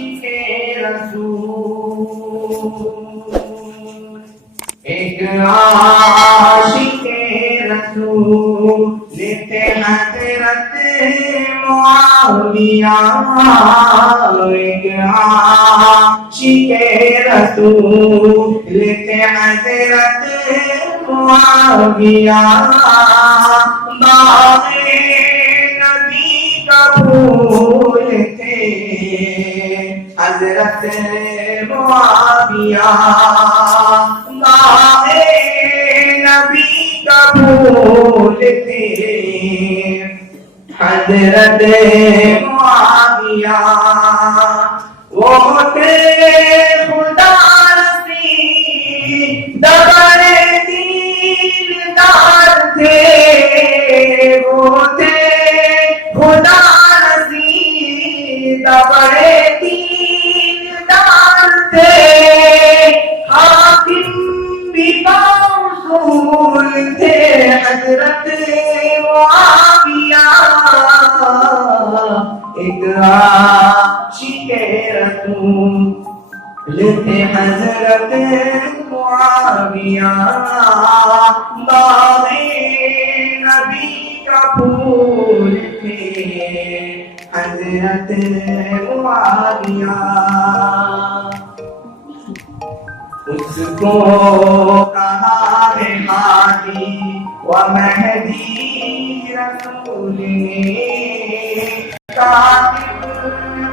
عاشق رسول، ایک عاشق رسول تھے حضرت معاویہ، ایک عاشق رسول تھے حضرت معاویہ، باغ نبی کا پھول تھے حضرت معاویہ، باغ نبی کا پھول تھے حضرت معاویہ، وہ تھے خدا رسید بڑے دیندار تھے، وہ تھے خدا رسید بڑے دیندار تھے، حاکم بھی بااصول تھے حضرت معاویہ، ایک عاشق رسول تھے حضرت معاویہ، باغ نبی کا پھول تھے حضرت معاویہ، اس کو کہا ہے ہادی و مہدی رسول نے، کاتب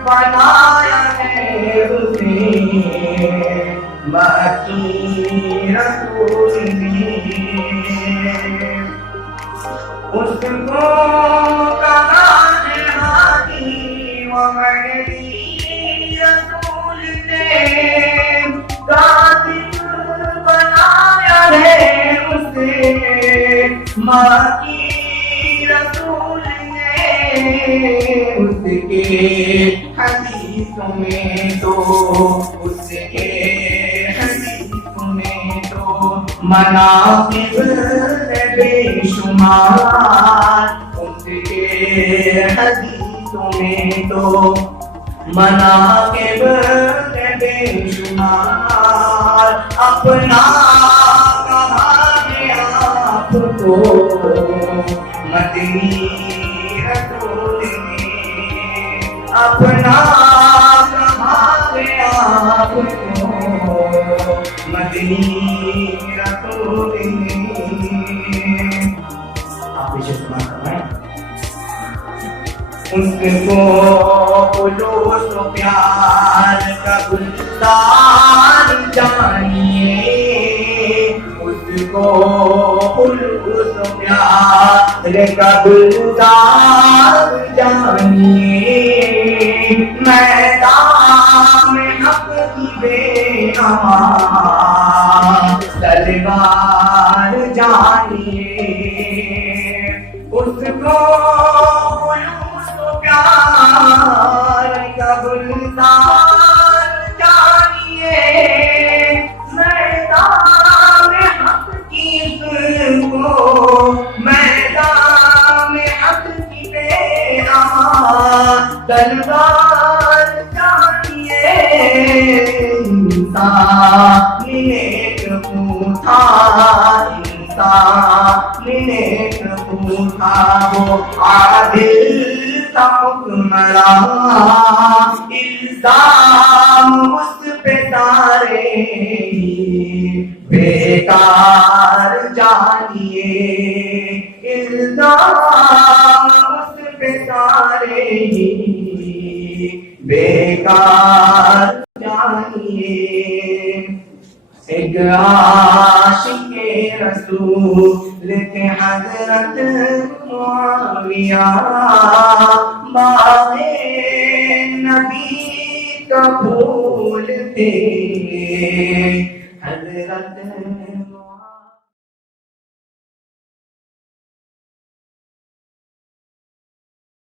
بنایا ہے اسے باقی رسول نے، اس کو کہا ہے ہادی و مہدی رسول نے، کاتب بنایا ہے اسے ماں کی رسول نے، اس کے حدیثوں میں تو مناقب بے شمار، اس کے حدیثوں میں تو مناقب بے شمار، اپنا کہا ہے آپ کو مدنی رسول نے، اپنا کہا ہے آپ کو مدنی رسول نے، آپ اسے سنا کرائیں، اس کو خلوص و پیار کا گلزار جانیے، اس کو خلوص و پیار کا گلزار جانیے، میدان حق کی بے امان تلوار جانیے، اس کو پیار کا گلزار جانیے، میدان حق کی کو میدان حق کی بے امان تلوار جانیے، انسان نیک پوچھا، انسان نیک پوچھا، وہ عادل حکمراں، الزام اس پہ سارے بیکار جانیے، الزام اس پہ سارے بیکار جانیے، ایک عاشق رسول تھے حضرت معاویہ، باغ نبی کا پھول تھے حضرت